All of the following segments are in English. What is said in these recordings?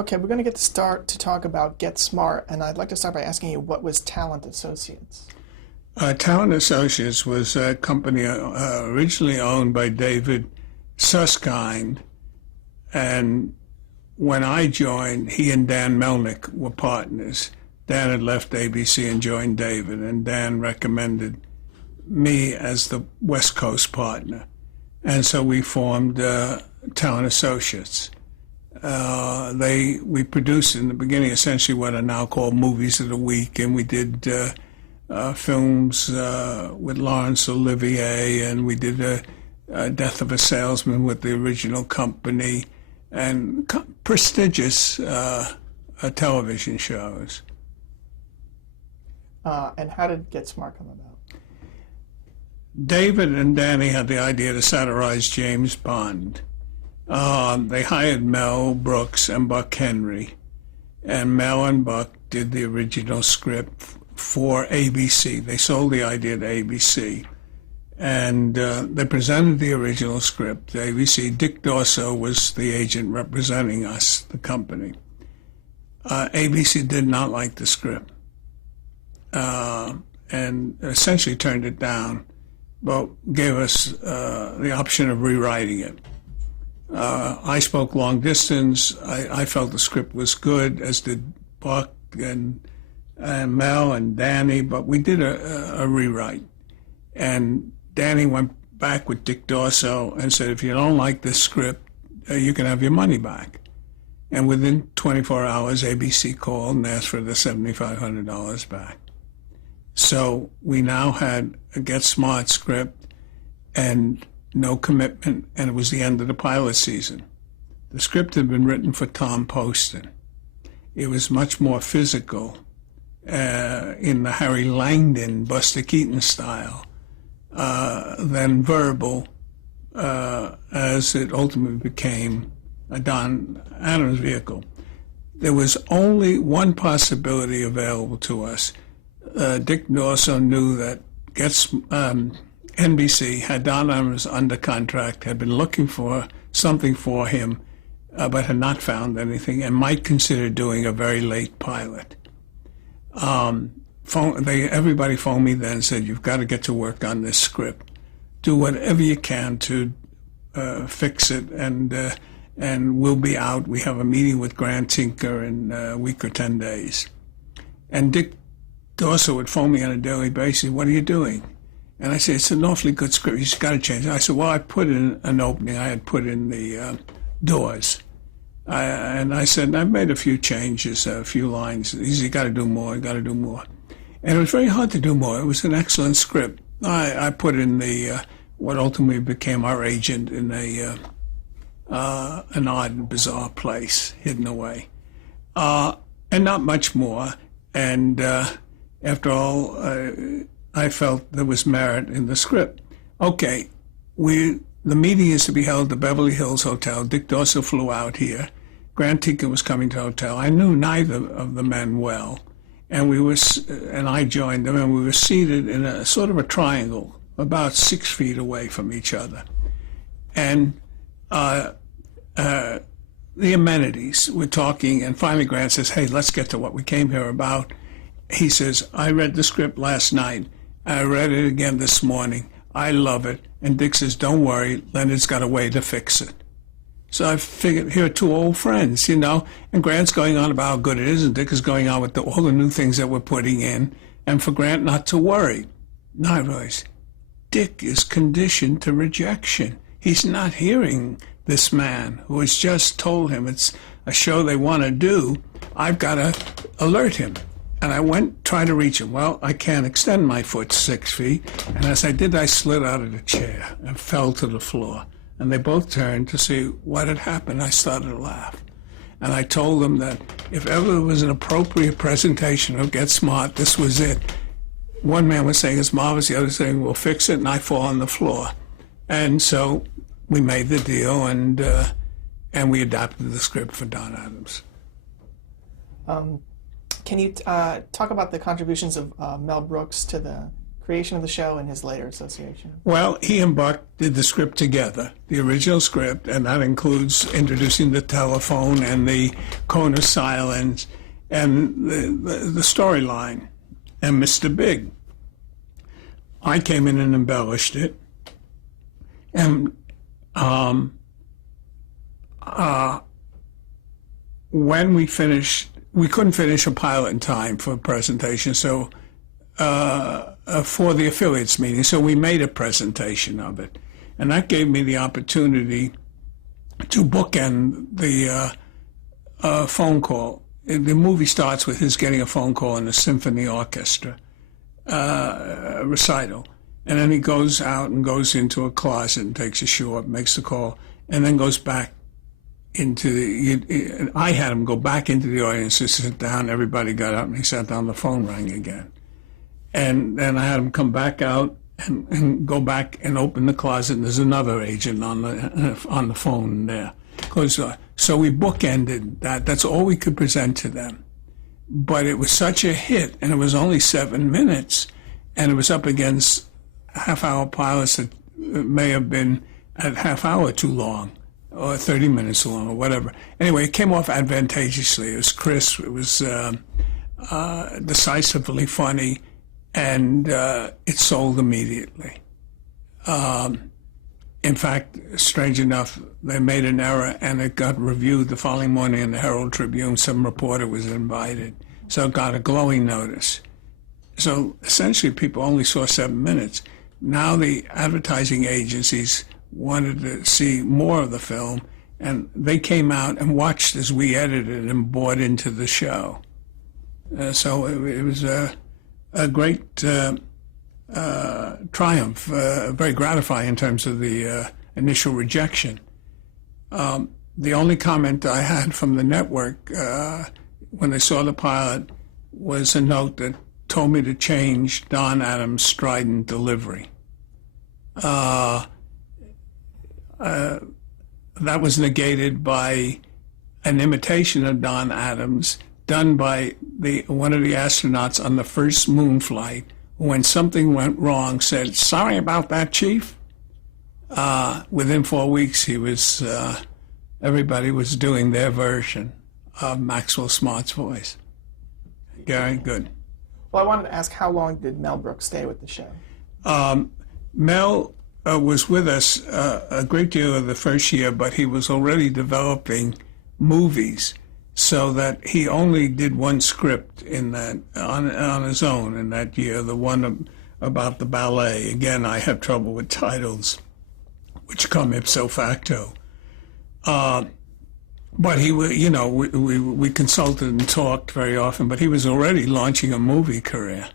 Okay, we're going to get to start to talk about Get Smart, and I'd like to start by asking you, what was Talent Associates? Talent Associates was a company originally owned by David Susskind, and when I joined, he and Dan Melnick were partners. Dan had left ABC and joined David, and Dan recommended me as the West Coast partner. And so we formed Talent Associates. We produced in the beginning essentially what are now called movies of the week, and we did films with Laurence Olivier, and we did Death of a Salesman with the original company, and prestigious television shows. And how did Get Smart come about? David and Danny had the idea to satirize James Bond. They hired Mel Brooks and Buck Henry, and Mel and Buck did the original script for ABC. They sold the idea to ABC, and they presented the original script to ABC. Dick Dorso was the agent representing us, the company. ABC did not like the script and essentially turned it down, but gave us the option of rewriting it. I spoke long distance. I felt the script was good, as did Buck and Mel and Danny, but we did a rewrite. And Danny went back with Dick Dorso and said, if you don't like this script, you can have your money back. And within 24 hours, ABC called and asked for the $7,500 back. So we now had a Get Smart script and no commitment, and it was the end of the pilot season. The script had been written for Tom Poston. It was much more physical, in the Harry Langdon, Buster Keaton style, than verbal, as it ultimately became a Don Adams vehicle. There was only one possibility available to us. Dick Dorso knew that NBC had Don Adams under contract, had been looking for something for him, but had not found anything, and might consider doing a very late pilot. Everybody phoned me then and said, you've got to get to work on this script. Do whatever you can to fix it, and we'll be out. We have a meeting with Grant Tinker in a week or 10 days. And Dick Dorso would phone me on a daily basis, what are you doing? And I said, it's an awfully good script. You just got to change it. I said, well, I put in an opening. I had put in the doors. And I said, I've made a few changes, a few lines. He said, you got to do more, you got to do more. And it was very hard to do more. It was an excellent script. I put in the what ultimately became our agent in an odd and bizarre place, hidden away. And not much more. And after all, I felt there was merit in the script. Okay, the meeting is to be held at the Beverly Hills Hotel. Dick Dorso flew out here. Grant Tinker was coming to the hotel. I knew neither of the men well, and I joined them, and we were seated in a sort of a triangle, about 6 feet away from each other. And the amenities, we're talking, and finally Grant says, hey, let's get to what we came here about. He says, I read the script last night. I read it again this morning. I love it. And Dick says, don't worry, Leonard's got a way to fix it. So I figured, here are two old friends, and Grant's going on about how good it is, and Dick is going on with all the new things that we're putting in, and for Grant not to worry. Now I realize, Dick is conditioned to rejection. He's not hearing this man who has just told him it's a show they want to do. I've got to alert him. And I went trying to reach him. Well, I can't extend my foot 6 feet. And as I did, I slid out of the chair and fell to the floor. And they both turned to see what had happened. I started to laugh. And I told them that if ever there was an appropriate presentation of Get Smart, this was it. One man was saying it's marvelous, the other saying we'll fix it, and I fall on the floor. And so we made the deal, and we adapted the script for Don Adams. Can you talk about the contributions of Mel Brooks to creation of the show and his later association? Well, he and Buck did the script together, the original script, and that includes introducing the telephone and the cone of silence and the storyline and Mr. Big. I came in and embellished it. And when we finished, we couldn't finish a pilot in time for a presentation, so for the affiliates meeting, so we made a presentation of it. And that gave me the opportunity to bookend the phone call. The movie starts with his getting a phone call in the symphony orchestra recital. And then he goes out and goes into a closet and takes a shoe up, makes the call, and then goes back into the, I had him go back into the audience to sit down. Everybody got up and he sat down, the phone rang again. And then I had him come back out and go back and open the closet, and there's another agent on the phone there. So we bookended that. That's all we could present to them. But it was such a hit, and it was only 7 minutes, and it was up against half-hour pilots that may have been at half hour too long, or 30 minutes too long, or whatever. Anyway, it came off advantageously. It was crisp. It was decisively funny, and it sold immediately. In fact, strange enough, they made an error, and it got reviewed the following morning in the Herald Tribune. Some reporter was invited, so it got a glowing notice. So essentially, people only saw 7 minutes. Now the advertising agencies wanted to see more of the film, and they came out and watched as we edited and bought into the show. So it was a great triumph, very gratifying in terms of the initial rejection. The only comment I had from the network when they saw the pilot was a note that told me to change Don Adams' strident delivery. That was negated by an imitation of Don Adams done by one of the astronauts on the first moon flight, who, when something went wrong, said, "Sorry about that, Chief." Within 4 weeks, he was everybody was doing their version of Maxwell Smart's voice. Gary, good. Well, I wanted to ask, how long did Mel Brooks stay with the show? Mel was with us a great deal of the first year, but he was already developing movies, so that he only did one script in that on his own in that year, the one about the ballet. Again, I have trouble with titles, which come ipso facto. But he, we consulted and talked very often, but he was already launching a movie career.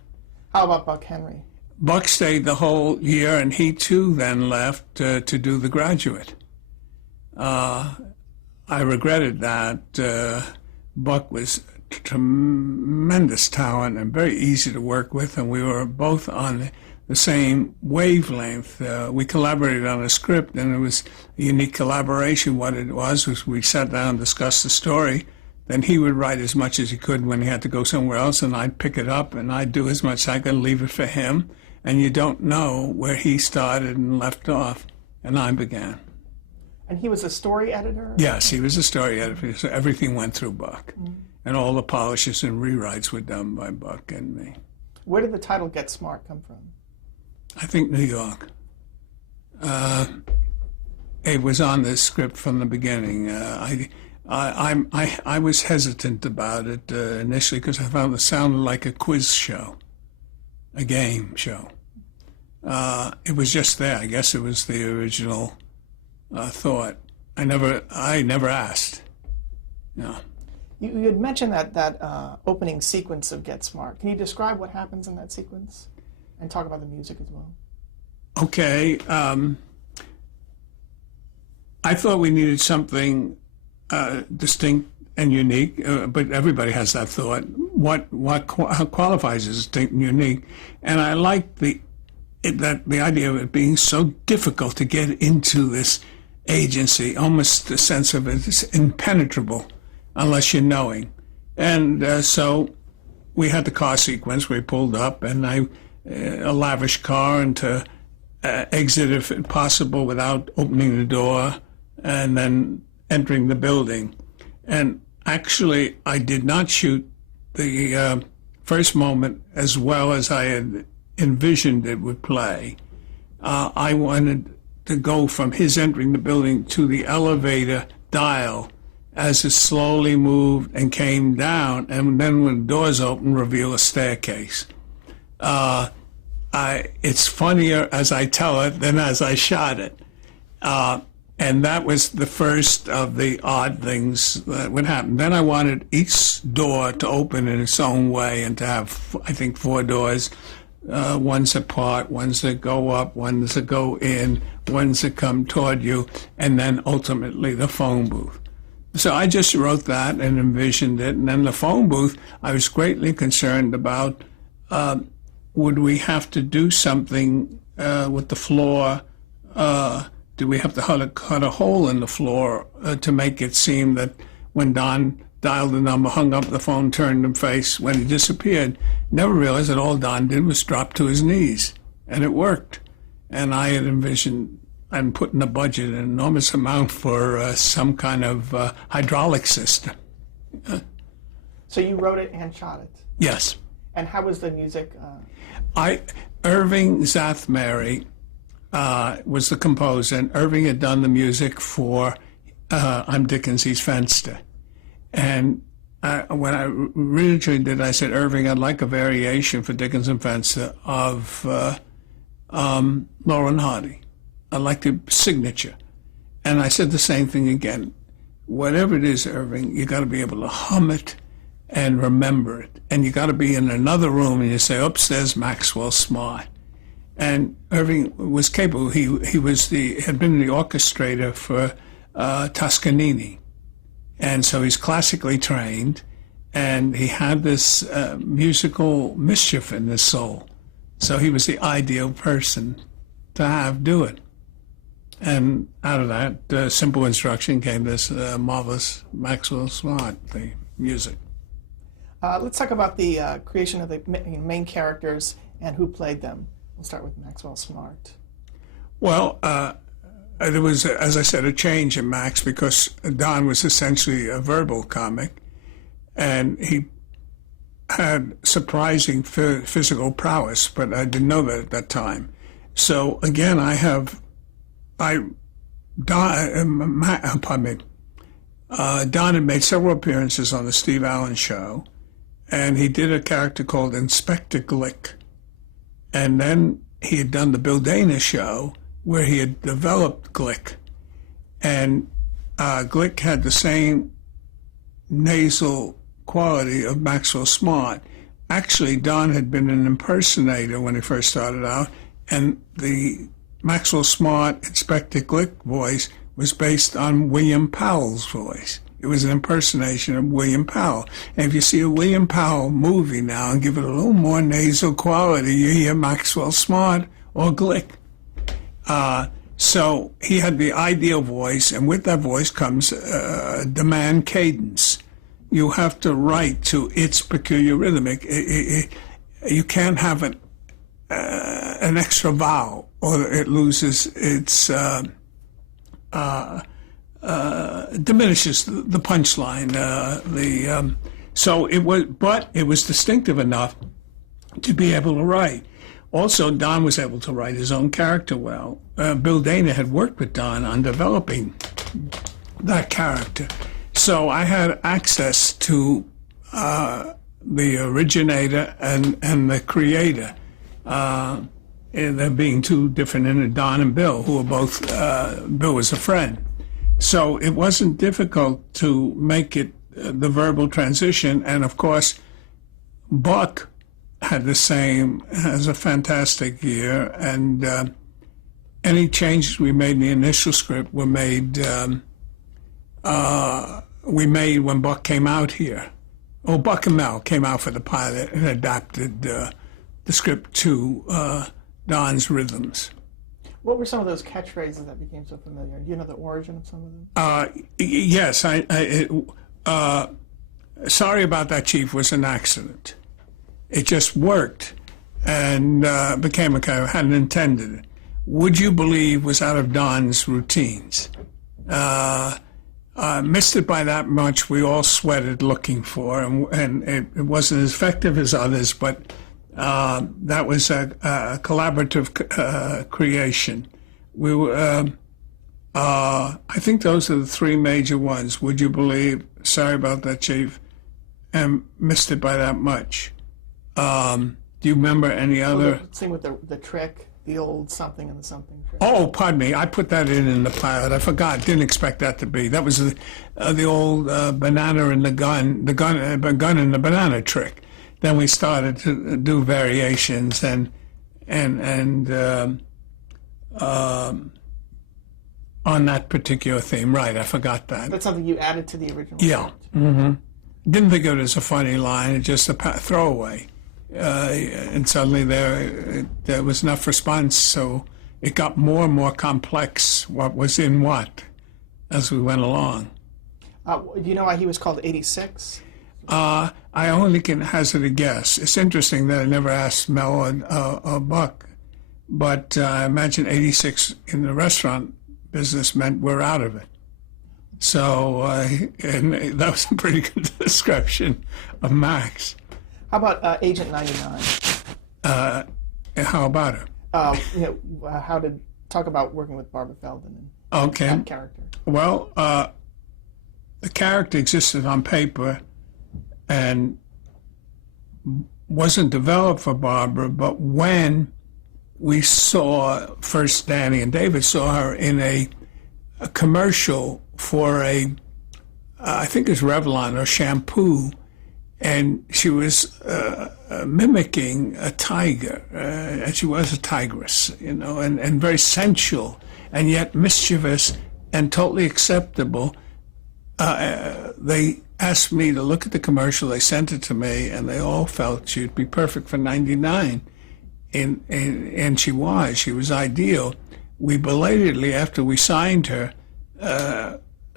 How about Buck Henry? Buck stayed the whole year, and he too then left to do The Graduate. I regretted that. Buck was tremendous talent and very easy to work with, and we were both on the same wavelength. We collaborated on a script, and it was a unique collaboration. What it was we sat down and discussed the story. Then he would write as much as he could when he had to go somewhere else, and I'd pick it up, and I'd do as much as I could, leave it for him. And you don't know where he started and left off, and I began. And he was a story editor? Yes, he was a story editor, so everything went through Buck. Mm-hmm. And all the polishes and rewrites were done by Buck and me. Where did the title Get Smart come from? I think New York. It was on the script from the beginning. I was hesitant about it initially because I found it sounded like a quiz show, a game show. It was just there. I guess it was the original thought. I never asked. No. You had mentioned that opening sequence of Get Smart. Can you describe what happens in that sequence and talk about the music as well? Okay. I thought we needed something distinct and unique, but everybody has that thought. How qualifies as distinct and unique? And I like the idea of it being so difficult to get into this agency, almost the sense of it is impenetrable unless you're knowing. And so we had the car sequence where he pulled up, and I a lavish car and to exit if possible without opening the door and then entering the building. And actually, I did not shoot the first moment as well as I had envisioned it would play. I wanted to go from his entering the building to the elevator dial as it slowly moved and came down, and then when the doors open, reveal a staircase. It's funnier as I tell it than as I shot it. And that was the first of the odd things that would happen. Then I wanted each door to open in its own way and to have, I think, 4 doors, ones apart, ones that go up, ones that go in, ones that come toward you, and then ultimately the phone booth. So I just wrote that and envisioned it. And then the phone booth, I was greatly concerned about, would we have to do something with the floor? Do we have to cut a hole in the floor to make it seem that when Don dialed the number, hung up the phone, turned and face, when he disappeared, never realized that all Don did was drop to his knees. And it worked. And I had envisioned and put in the budget an enormous amount for some kind of hydraulic system. So you wrote it and shot it? Yes. And how was the music? Irving Zathmary was the composer, and Irving had done the music for I'm Dickens, He's Fenster. And when I originally did, I said, Irving, I'd like a variation for Dickens and Fenster of Laurel and Hardy. I'd like the signature. And I said the same thing again. Whatever it is, Irving, you got to be able to hum it and remember it. And you got to be in another room and you say, upstairs, Maxwell Smart. And Irving was capable. He had been the orchestrator for Toscanini. And so he's classically trained, and he had this musical mischief in his soul. So he was the ideal person to have do it. And out of that simple instruction came this marvelous Maxwell Smart, the music. Let's talk about the creation of the main characters and who played them. We'll start with Maxwell Smart. Well, there was, as I said, a change in Max because Don was essentially a verbal comic, and he had surprising physical prowess, but I didn't know that at that time. So again, Don had made several appearances on the Steve Allen Show, and he did a character called Inspector Glick. And then he had done the Bill Dana Show, where he had developed Glick. And Glick had the same nasal quality of Maxwell Smart. Actually, Don had been an impersonator when he first started out, and the Maxwell Smart Inspector Glick voice was based on William Powell's voice. It was an impersonation of William Powell. And if you see a William Powell movie now and give it a little more nasal quality, you hear Maxwell Smart or Glick. So he had the ideal voice, and with that voice comes demand cadence. You have to write to its peculiar rhythmic. You can't have an extra vowel, or it loses its diminishes the punchline. So it was, but it was distinctive enough to be able to write. Also, Don was able to write his own character well. Bill Dana had worked with Don on developing that character. So I had access to the originator and the creator, there being two different, Don and Bill, who were both, Bill was a friend. So it wasn't difficult to make it the verbal transition. And of course, Buck had the same, has a fantastic year, and any changes we made in the initial script were made, we made when Buck came out here. Oh, Buck and Mel came out for the pilot and adapted the script to Don's rhythms. What were some of those catchphrases that became so familiar? Do you know the origin of some of them? Yes, sorry about that, Chief, was an accident. It just worked. and became a character, hadn't intended it. Would You Believe was out of Don's routines. Missed It by That Much, we all sweated looking for, and it wasn't as effective as others, but that was a collaborative creation. We were, I think those are the three major ones. Would You Believe, Sorry About That, Chief, and Missed It by That Much. Do you remember any other? Same with the trick, the old something and the something trick. Oh, pardon me. I put that in the pilot. I forgot. Didn't expect that to be. That was the old banana and the gun and the banana trick. Then we started to do variations and on that particular theme. Right. I forgot that. That's something you added to the original. Yeah. Mm-hmm. Didn't think of it as a funny line. It's just a throwaway. And suddenly there was enough response, so it got more and more complex what was in what as we went along. Do you know why he was called 86? I only can hazard a guess. It's interesting that I never asked Mel or Buck, but I imagine 86 in the restaurant business meant we're out of it. So and that was a pretty good description of Max. How about Agent 99? How about her? How to talk about working with Barbara Feldon and Okay. that character. Well, the character existed on paper and wasn't developed for Barbara, but when we saw, first Danny and David saw her in a commercial for I think it's Revlon or shampoo, and she was mimicking a tiger, and she was a tigress, and very sensual, and yet mischievous and totally acceptable. They asked me to look at the commercial, they sent it to me, and they all felt she'd be perfect for 99, and she was ideal. We belatedly, after we signed her,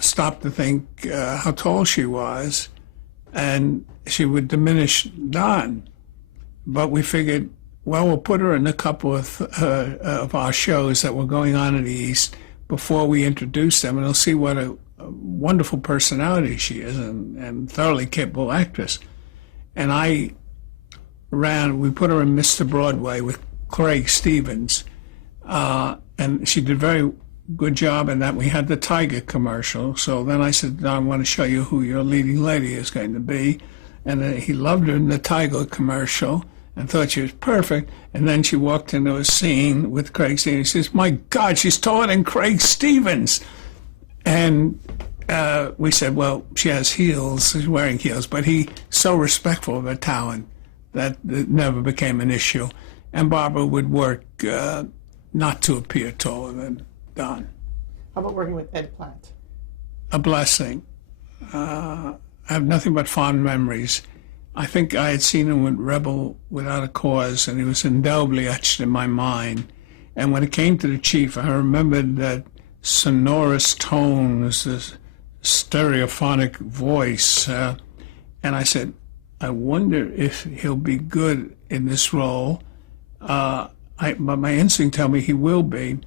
stopped to think how tall she was, and she would diminish Don. But we figured, well, we'll put her in a couple of our shows that were going on in the East before we introduce them, and they'll see what a wonderful personality she is and thoroughly capable actress. And we put her in Mr. Broadway with Craig Stevens, and she did a very good job in that. We had the Tiger commercial, so then I said, I want to show you who your leading lady is going to be. And he loved her in the Tiger commercial and thought she was perfect. And then she walked into a scene with Craig Stevens. He says, my God, she's taller than Craig Stevens. And we said, well, she has heels, she's wearing heels. But he's so respectful of her talent that it never became an issue. And Barbara would work not to appear taller than Don. How about working with Ed Platt? A blessing. I have nothing but fond memories. I think I had seen him with Rebel Without a Cause, and he was indelibly etched in my mind. And when it came to the Chief, I remembered that sonorous tones, this stereophonic voice. And I said, I wonder if he'll be good in this role. But my instinct tell me he will be.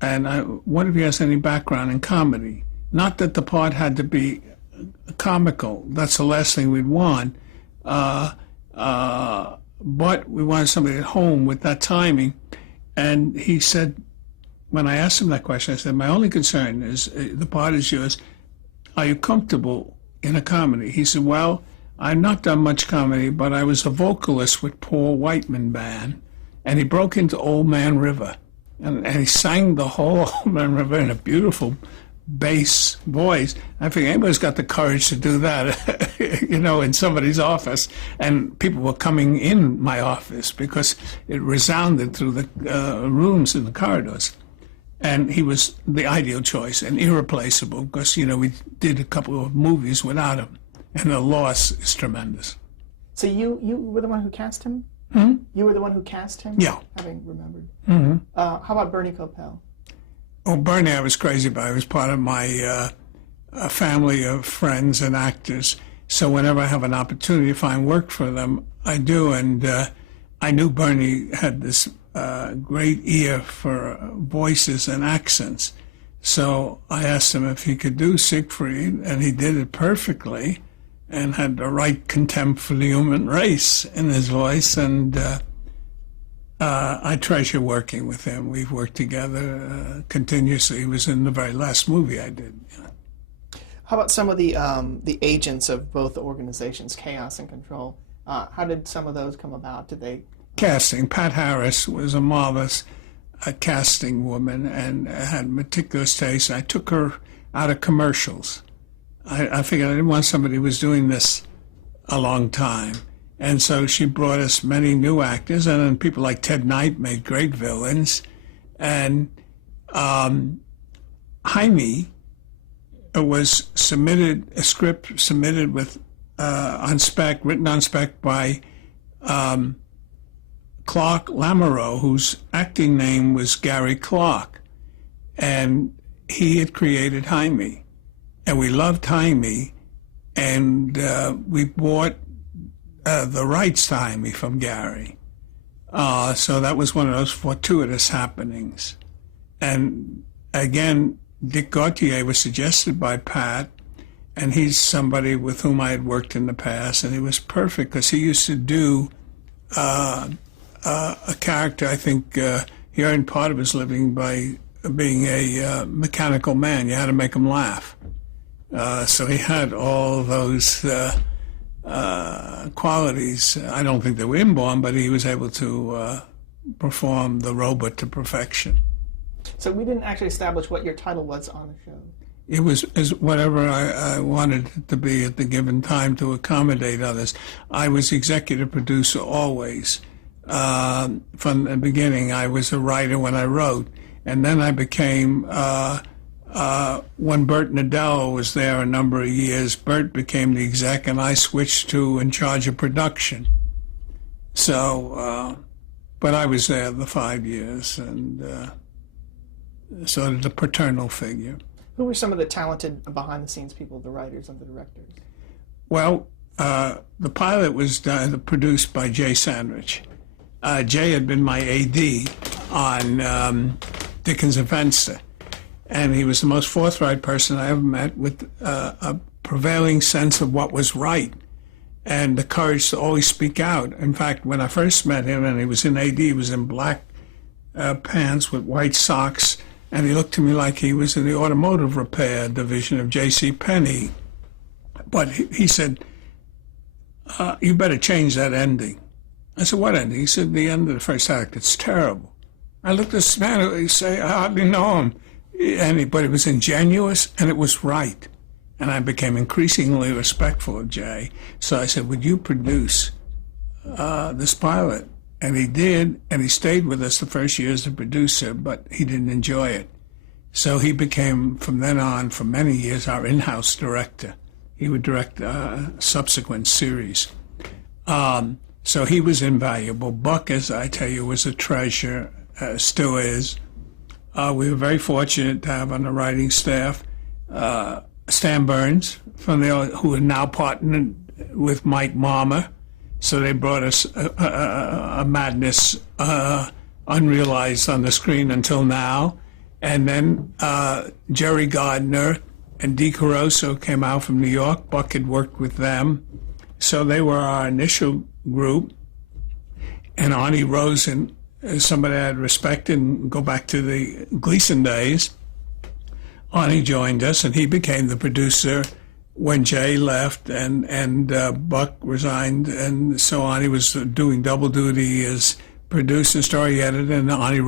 And I wonder if he has any background in comedy. Not that the part had to be comical. That's the last thing we'd want. But we wanted somebody at home with that timing. And he said, when I asked him that question, I said, my only concern is the part is yours. Are you comfortable in a comedy? He said, well, I've not done much comedy, but I was a vocalist with Paul Whiteman Band. And he broke into Old Man River. And he sang the whole Old Man River in a beautiful bass voice. I think anybody's got the courage to do that, in somebody's office. And people were coming in my office because it resounded through the rooms and the corridors. And he was the ideal choice and irreplaceable because, we did a couple of movies without him. And the loss is tremendous. So you were the one who cast him? Hmm? You were the one who cast him? Yeah. Having remembered. Mm-hmm. How about Bernie Kopell? Oh, Bernie, I was crazy about. He was part of my family of friends and actors. So whenever I have an opportunity to find work for them, I do. And I knew Bernie had this great ear for voices and accents. So I asked him if he could do Siegfried, and he did it perfectly and had the right contempt for the human race in his voice. And I treasure working with him. We've worked together continuously. He was in the very last movie I did. How about some of the agents of both organizations, Chaos and Control? How did some of those come about? Did they casting? Pat Harris was a marvelous casting woman and had meticulous taste. I took her out of commercials. I figured I didn't want somebody who was doing this a long time. And so she brought us many new actors, and then people like Ted Knight made great villains. And Jaime was submitted, a script submitted with on spec, written on spec by Clark Lamoureux, whose acting name was Gary Clark. And he had created Jaime. And we loved Jaime, and we bought the rights to Jaime from Gary. So that was one of those fortuitous happenings. And again, Dick Gautier was suggested by Pat, and he's somebody with whom I had worked in the past, and he was perfect because he used to do a character. I think he earned part of his living by being a mechanical man. You had to make him laugh. So he had all those qualities. I don't think they were inborn, but he was able to perform the robot to perfection. So we didn't actually establish what your title was on the show. It was whatever I wanted it to be at the given time to accommodate others. I was executive producer always. From the beginning, I was a writer when I wrote. And then I became, when Burt Nadello was there a number of years, Burt became the exec and I switched to in charge of production. So, but I was there the 5 years and sort of the paternal figure. Who were some of the talented behind-the-scenes people, the writers and the directors? Well, the pilot was produced by Jay Sandrich. Jay had been my AD on Dickens and Fenster, and he was the most forthright person I ever met, with a prevailing sense of what was right and the courage to always speak out. In fact, when I first met him and he was in AD, he was in black pants with white socks, and he looked to me like he was in the automotive repair division of J.C. Penney. But he said, you better change that ending. I said, what ending? He said, the end of the first act. It's terrible. I looked at this man, he said, I hardly know him. But it was ingenuous, and it was right. And I became increasingly respectful of Jay. So I said, would you produce this pilot? And he did, and he stayed with us the first year as a producer, but he didn't enjoy it. So he became, from then on, for many years, our in-house director. He would direct subsequent series. So he was invaluable. Buck, as I tell you, was a treasure, still is. We were very fortunate to have on the writing staff Stan Burns, who are now partnered with Mike Marmer. So they brought us a madness unrealized on the screen until now. And then Jerry Gardner and Dee Caruso came out from New York. Buck had worked with them. So they were our initial group. And Arnie Rosen is somebody I had respected and go back to the Gleason days. Arnie joined us, and he became the producer when Jay left and Buck resigned, and so Arnie was doing double duty as producer, story editor, and Arnie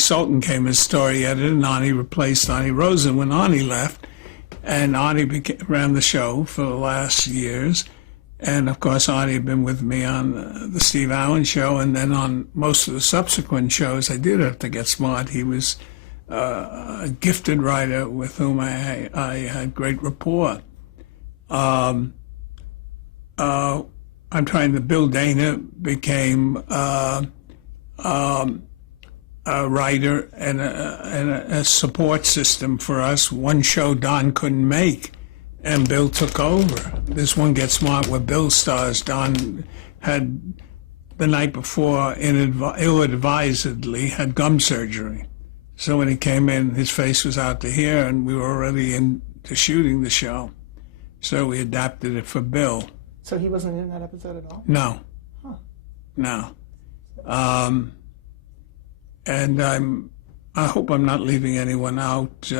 Sultan came as story editor, and Arnie replaced Arnie Rosen when Arnie left, and Arnie ran the show for the last years, and of course Arnie had been with me on the Steve Allen show, and then on most of the subsequent shows. I did have to get smart. He was a gifted writer with whom I had great rapport. I'm trying to. Bill Dana became a writer and a support system for us. One show Don couldn't make, and Bill took over. This one, Get Smart, where Bill stars. Don had the night before, ill-advisedly, had gum surgery. So when he came in, his face was out to here, and we were already into shooting the show. So we adapted it for Bill. So he wasn't in that episode at all? No. Huh. No. And I hope I'm not leaving anyone out.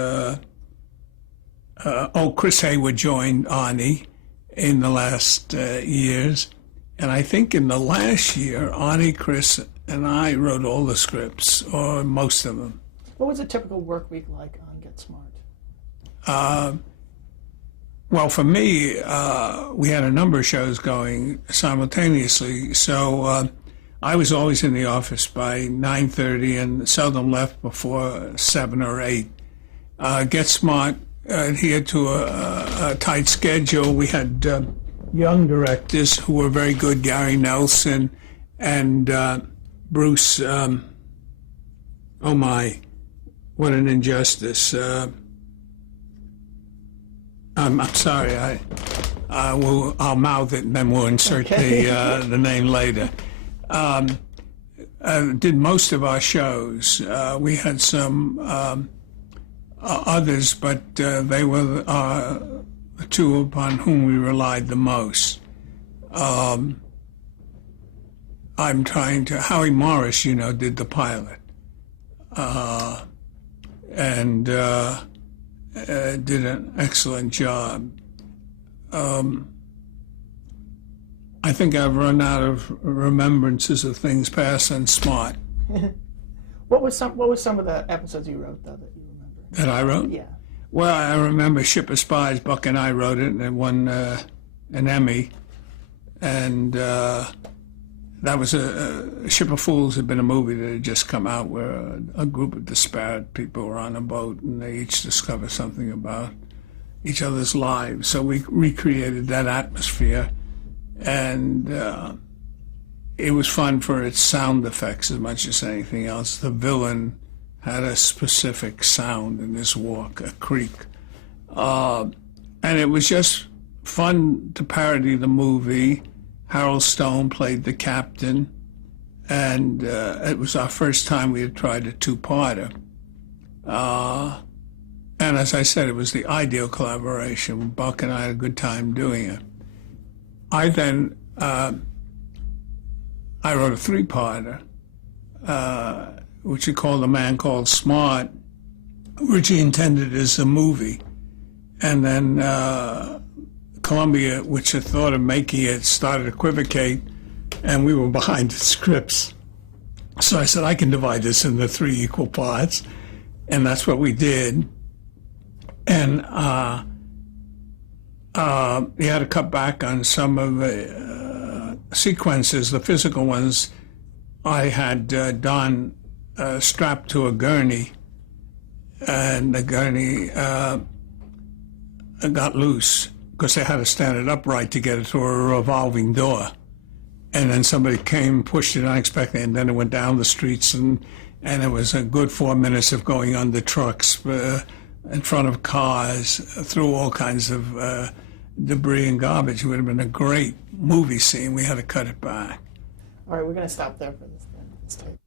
Chris Hayward joined Arnie in the last years. And I think in the last year, Arnie, Chris, and I wrote all the scripts, or most of them. What was a typical work week like on Get Smart? Well, for me, we had a number of shows going simultaneously, so I was always in the office by 9:30 and seldom left before 7 or 8. Get Smart adhered to a tight schedule. We had young directors who were very good, Gary Nelson and Bruce, oh my, what an injustice. I'm sorry, I'll mouth it and then we'll insert the name later. Did most of our shows. We had some others, but they were the two upon whom we relied the most. Howie Morris, did the pilot. And did an excellent job. I think I've run out of remembrances of things past and Smart. What was some of the episodes you wrote, though, that you remember? That I wrote? Yeah. Well, I remember Ship of Spies. Buck and I wrote it, and it won an Emmy. And that was a Ship of Fools had been a movie that had just come out where a group of disparate people were on a boat and they each discovered something about each other's lives. So we recreated that atmosphere, and it was fun for its sound effects as much as anything else. The villain had a specific sound in his walk, a creak. And it was just fun to parody the movie. Harold Stone played the captain, and it was our first time we had tried a two-parter. And as I said, it was the ideal collaboration. Buck and I had a good time doing it. I then, I wrote a three-parter, which he called A Man Called Smart, which he intended as a movie. And then Columbia, which had thought of making it, started to equivocate, and we were behind the scripts. So I said, I can divide this into 3 equal parts, and that's what we did. And he had to cut back on some of the sequences, the physical ones. I had Don strapped to a gurney, and the gurney got loose because they had to stand it upright to get it through a revolving door. And then somebody came, pushed it unexpectedly, and then it went down the streets, and it was a good 4 minutes of going under trucks, in front of cars, through all kinds of debris and garbage. It would have been a great movie scene. We had to cut it back. All right, we're going to stop there for this tape.